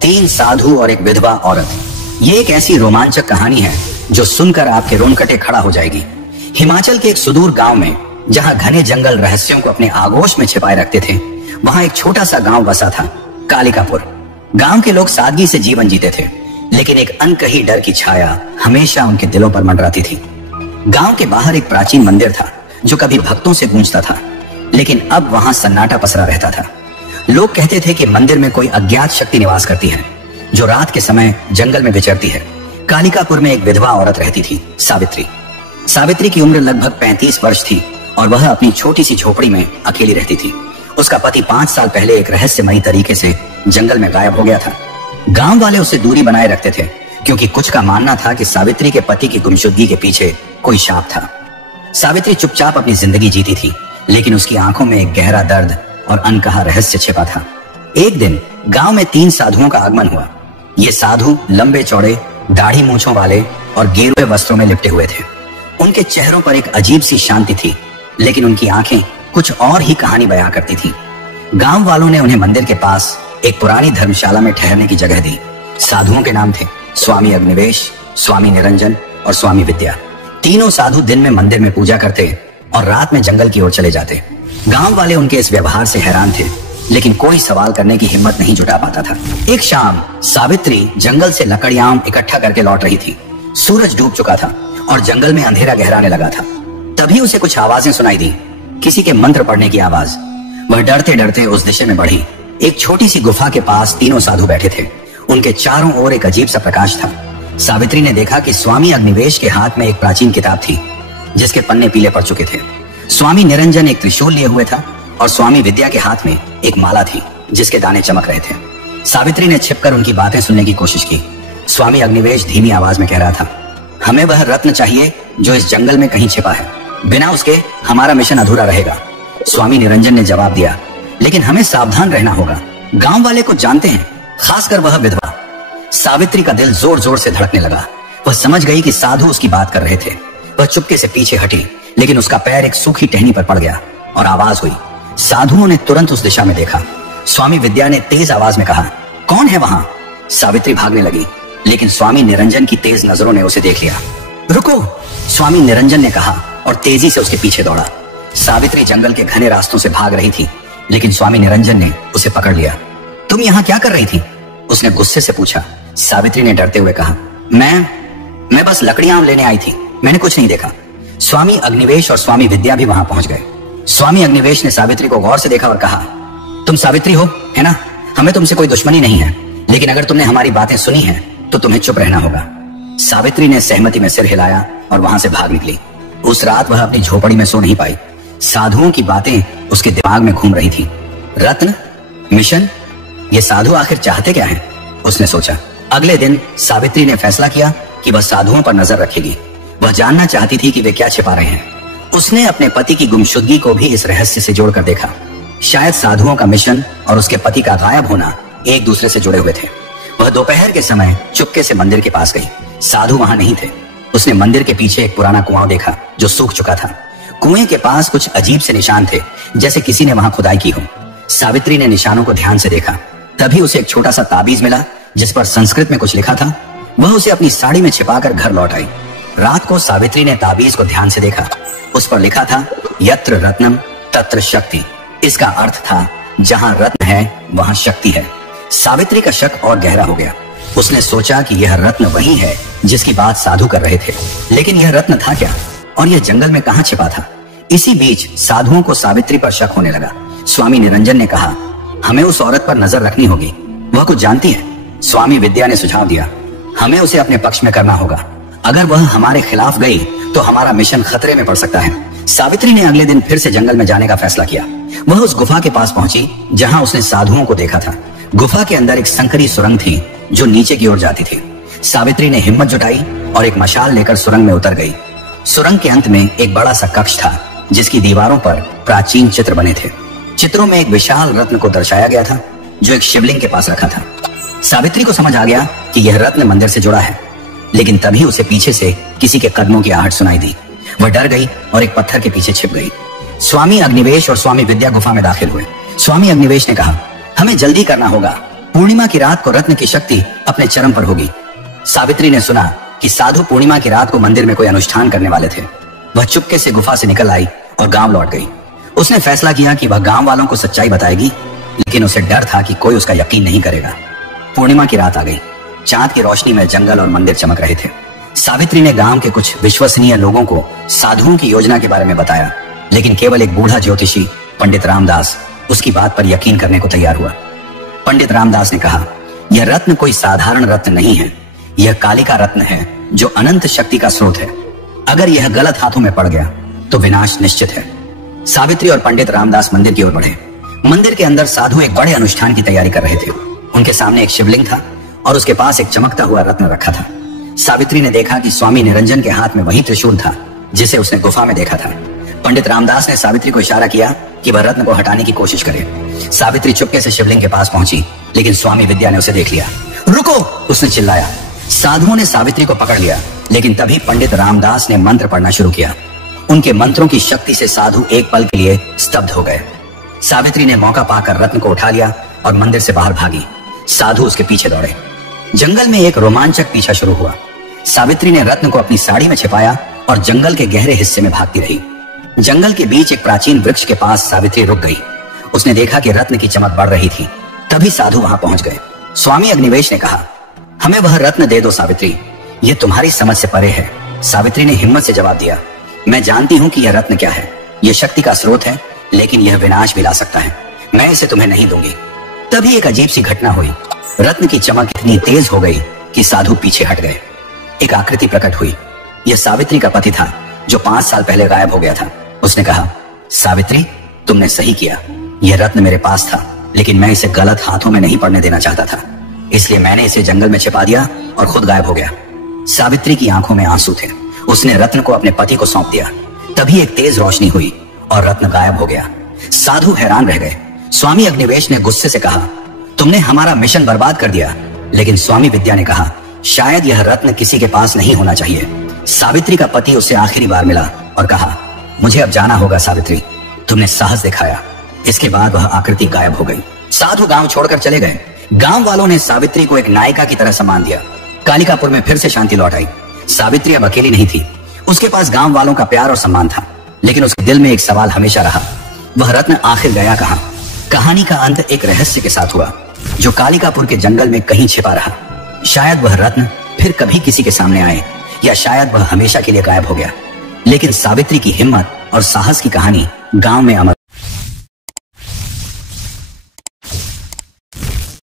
तीन साधु और एक विधवा औरत। ये एक ऐसी रोमांचक कहानी है जो सुनकर आपके रोंगटे खड़ा हो जाएगी। हिमाचल के एक सुदूर गांव में, जहां घने जंगल रहस्यों को अपने आगोश में छिपाए रखते थे, वहां एक छोटा सा गांव बसा था, कालिकापुर। गांव के लोग सादगी से जीवन जीते थे, लेकिन एक अनकही डर की छाया हमेशा उनके दिलों पर मंडराती थी। गांव के बाहर एक प्राचीन मंदिर था जो कभी भक्तों से गूंजता था, लेकिन अब वहां सन्नाटा पसरा रहता था। लोग कहते थे कि मंदिर में कोई अज्ञात शक्ति निवास करती है जो रात के समय जंगल में विचरती है। कालिकापुर में एक विधवा औरत रहती थी, सावित्री। सावित्री की उम्र लगभग 35 वर्ष थी और वह अपनी छोटी सी झोपड़ी में अकेली रहती थी। उसका पति 5 साल पहले एक रहस्यमयी तरीके से जंगल में गायब हो गया था। गांव वाले उससे दूरी बनाए रखते थे क्योंकि कुछ का मानना था कि सावित्री के पति की गुमशुदगी के पीछे कोई शाप था। सावित्री चुपचाप अपनी जिंदगी जीती थी, लेकिन उसकी आंखों में एक गहरा दर्द और अनकहा रहस्य छिपा था। एक दिन गांव में 3 साधुओं का आगमन हुआ। ये साधु लंबे चौड़े, दाढ़ी मूंछों वाले और गेरुए वस्त्रों में लिपटे हुए थे। उनके चेहरों पर एक अजीब सी शांति थी, लेकिन उनकी आंखें कुछ और ही कहानी बयां करती थी। गांव वालों ने उन्हें मंदिर के पास एक पुरानी धर्मशाला में ठहरने की जगह दी। साधुओं के नाम थे स्वामी अग्निवेश, स्वामी निरंजन और स्वामी विद्या। तीनों साधु दिन में मंदिर में पूजा करते और रात में जंगल की ओर चले जाते। गांव वाले उनके इस व्यवहार से हैरान थे, लेकिन कोई सवाल करने की हिम्मत नहीं जुटा पाता था। एक शाम सावित्री जंगल से लकड़ियां इकट्ठा करके लौट रही थी। सूरज डूब चुका था और जंगल में अंधेरा गहराने लगा था। तभी उसे कुछ आवाजें सुनाई दी, किसी के मंत्र पढ़ने की आवाज। वह डरते डरते उस दिशा में बढ़ी। एक छोटी सी गुफा के पास तीनों साधु बैठे थे। उनके चारों ओर एक अजीब सा प्रकाश था। सावित्री ने देखा कि स्वामी अग्निवेश के हाथ में एक प्राचीन किताब थी जिसके पन्ने पीले पड़ चुके थे। स्वामी निरंजन एक त्रिशूल लिए हुए था और स्वामी विद्या के हाथ में एक माला थी जिसके दाने चमक रहे थे। सावित्री ने छिपकर उनकी बातें सुनने की कोशिश की। स्वामी अग्निवेश धीमी आवाज में कह रहा था, हमें वह रत्न चाहिए जो इस जंगल में कहीं छिपा है। बिना उसके हमारा मिशन अधूरा रहेगा। स्वामी निरंजन ने जवाब दिया, लेकिन हमें सावधान रहना होगा। गांव वाले को जानते हैं, खासकर वह विधवा। सावित्री का दिल जोर जोर से धड़कने लगा। वह समझ गई कि साधु उसकी बात कर रहे थे। वह चुपके से पीछे हटी, लेकिन उसका पैर एक सूखी टहनी पर पड़ गया और आवाज हुई। साधुओं ने तुरंत उस दिशा में देखा। स्वामी विद्या ने तेज आवाज में कहा, कौन है वहां? सावित्री भागने लगी, लेकिन स्वामी निरंजन की तेज नजरों ने उसे देख लिया। रुको, स्वामी निरंजन ने कहा और तेजी से उसके पीछे दौड़ा। सावित्री जंगल के घने रास्तों से भाग रही थी, लेकिन स्वामी निरंजन ने उसे पकड़ लिया। तुम यहाँ क्या कर रही थी? उसने गुस्से से पूछा। सावित्री ने डरते हुए कहा, मैं बस लकड़ियां लेने आई थी, मैंने कुछ नहीं देखा। स्वामी अग्निवेश और स्वामी विद्या भी वहां पहुंच गए। स्वामी अग्निवेश ने सावित्री को गौर से देखा और कहा, तुम सावित्री हो, है ना? हमें तुमसे कोई दुश्मनी नहीं है, लेकिन अगर तुमने हमारी बातें सुनी हैं तो तुम्हें चुप रहना होगा। सावित्री ने सहमति में सिर हिलाया और वहां से भाग निकली। उस रात वह अपनी झोपड़ी में सो नहीं पाई। साधुओं की बातें उसके दिमाग में घूम रही थी। रत्न, मिशन, ये साधु आखिर चाहते क्या हैं? उसने सोचा। अगले दिन सावित्री ने फैसला किया कि वह साधुओं पर नजर रखेगी। वह जानना चाहती थी कि वे क्या छिपा रहे हैं। उसने अपने पति की गुमशुदगी को भी इस रहस्य से जोड़कर देखा। शायद साधुओं का मिशन और उसके पति का गायब होना एक दूसरे से जुड़े हुए थे। वह दोपहर के समय चुपके से मंदिर के पास गई। साधु वहां नहीं थे। उसने मंदिर के पीछे एक पुराना कुआं देखा जो सूख चुका था। कुएं के पास कुछ अजीब से निशान थे, जैसे किसी ने वहां खुदाई की हो। सावित्री ने निशानों को ध्यान से देखा। तभी उसे एक छोटा सा ताबीज मिला जिस पर संस्कृत में कुछ लिखा था। वह उसे अपनी साड़ी में छिपाकर घर लौट आई। रात को सावित्री ने ताबीज को ध्यान से देखा। उस पर लिखा था, यत्र रत्नम तत्र शक्ति। इसका अर्थ था, जहां रत्न है वहां शक्ति है। सावित्री का शक और गहरा हो गया। उसने सोचा कि यह रत्न वही है जिसकी बात साधु कर रहे थे, लेकिन यह रत्न था क्या और यह जंगल में कहां छिपा था? इसी बीच साधुओं को सावित्री पर शक होने लगा। स्वामी निरंजन ने कहा, हमें उस औरत पर नजर रखनी होगी, वह कुछ जानती है। स्वामी विद्या ने सुझाव दिया, हमें उसे अपने पक्ष में करना होगा। अगर वह हमारे खिलाफ गई तो हमारा मिशन खतरे में पड़ सकता है। सावित्री ने अगले दिन फिर से जंगल में जाने का फैसला किया। वह उस गुफा के पास पहुंची जहां उसने साधुओं को देखा था। गुफा के अंदर एक संकरी सुरंग थी जो नीचे की ओर जाती थी। सावित्री ने हिम्मत जुटाई और एक मशाल लेकर सुरंग में उतर गई। सुरंग के अंत में एक बड़ा सा कक्ष था जिसकी दीवारों पर प्राचीन चित्र बने थे। चित्रों में एक विशाल रत्न को दर्शाया गया था जो एक शिवलिंग के पास रखा था। सावित्री को समझ आ गया कि यह रत्न मंदिर से जुड़ा है, लेकिन तभी उसे पीछे से किसी के कदमों की आहट सुनाई दी। वह डर गई और एक पत्थर के पीछे छिप गई। स्वामी अग्निवेश और स्वामी विद्या गुफा में दाखिल हुए। स्वामी अग्निवेश ने कहा, हमें जल्दी करना होगा, पूर्णिमा की रात को रत्न की शक्ति अपने चरम पर होगी। सावित्री ने सुना कि साधु पूर्णिमा की रात को मंदिर में कोई अनुष्ठान करने वाले थे। वह चुपके से गुफा से निकल आई और गांव लौट गई। उसने फैसला किया कि वह गांव वालों को सच्चाई बताएगी, लेकिन उसे डर था कि कोई उसका यकीन नहीं करेगा। पूर्णिमा की रात आ गई। चांद की रोशनी में जंगल और मंदिर चमक रहे थे। सावित्री ने गांव के कुछ विश्वसनीय लोगों को साधुओं की योजना के बारे में बताया, लेकिन केवल एक बूढ़ा ज्योतिषी पंडित रामदास उसकी बात पर यकीन करने को तैयार हुआ। पंडित रामदास ने कहा, यह रत्न कोई साधारण रत्न नहीं है, यह कालिका रत्न है जो अनंत शक्ति का स्रोत है। अगर यह गलत हाथों में पड़ गया तो विनाश निश्चित है। सावित्री और पंडित रामदास मंदिर की ओर बढ़े। मंदिर के अंदर साधु एक बड़े अनुष्ठान की तैयारी कर रहे थे। उनके सामने एक शिवलिंग था और उसके पास एक चमकता हुआ रत्न रखा था। सावित्री ने देखा कि स्वामी निरंजन के हाथ में वही त्रिशूल था जिसे उसने गुफा में देखा था। पंडित रामदास ने सावित्री को इशारा किया कि वह रत्न को हटाने की कोशिश करे। सावित्री चुपके से शिवलिंग के पास पहुंची, लेकिन स्वामी विद्या ने उसे देख लिया। रुको, उसने चिल्लाया। साधुओं ने सावित्री को पकड़ लिया, लेकिन तभी पंडित रामदास ने मंत्र पढ़ना शुरू किया। उनके मंत्रों की शक्ति से साधु एक पल के लिए स्तब्ध हो गए। सावित्री ने मौका पाकर रत्न को उठा लिया और मंदिर से बाहर भागी। साधु उसके पीछे दौड़े। जंगल में एक रोमांचक पीछा शुरू हुआ। सावित्री ने रत्न को अपनी साड़ी में छिपाया और जंगल के गहरे हिस्से में भागती रही। जंगल के बीच एक प्राचीन वृक्ष के पास सावित्री रुक गई। उसने देखा कि रत्न की चमक बढ़ रही थी। तभी साधु वहां पहुंच गए। स्वामी अग्निवेश ने कहा, हमें वह रत्न दे दो सावित्री, यह तुम्हारी समझ से परे है। सावित्री ने हिम्मत से जवाब दिया, मैं जानती हूं कि यह रत्न क्या है। यह शक्ति का स्रोत है, लेकिन यह विनाश भी ला सकता है। मैं इसे तुम्हें नहीं दूंगी। तभी एक अजीब सी घटना हुई। रत्न की चमक इतनी तेज हो गई कि साधु पीछे हट गए। एक आकृति प्रकट हुई। यह सावित्री का पति था जो 5 साल पहले गायब हो गया था। उसने कहा, सावित्री, तुमने सही किया। यह रत्न मेरे पास था, लेकिन मैं इसे गलत हाथों में नहीं पड़ने देना चाहता था, इसलिए मैंने इसे जंगल में छिपा दिया और खुद गायब हो गया। सावित्री की आंखों में आंसू थे। उसने रत्न को अपने पति को सौंप दिया। तभी एक तेज रोशनी हुई और रत्न गायब हो गया। साधु हैरान रह गए। स्वामी अग्निवेश ने गुस्से से कहा, तुमने हमारा मिशन बर्बाद कर दिया। लेकिन स्वामी विद्या ने कहा, शायद यह रत्न किसी के पास नहीं होना चाहिए। सावित्री का पति उसे आखिरी बार मिला और कहा, मुझे अब जाना होगा सावित्री, तुमने साहस दिखाया। इसके बाद वह आकृति गायब हो गई। साधु गांव छोड़कर चले गए। गांव वालों ने सावित्री को एक नायिका की तरह सम्मान दिया। कालिकापुर में फिर से शांति लौट आई। सावित्री अब अकेली नहीं थी। उसके पास गांव वालों का प्यार और सम्मान था, लेकिन उसके दिल में एक सवाल हमेशा रहा, वह रत्न आखिर गया कहां? कहानी का अंत एक रहस्य के साथ हुआ जो कालिकापुर के जंगल में कहीं छिपा रहा। शायद वह रत्न फिर कभी किसी के सामने आए, या शायद वह हमेशा के लिए गायब हो गया। लेकिन सावित्री की हिम्मत और साहस की कहानी गांव में अमर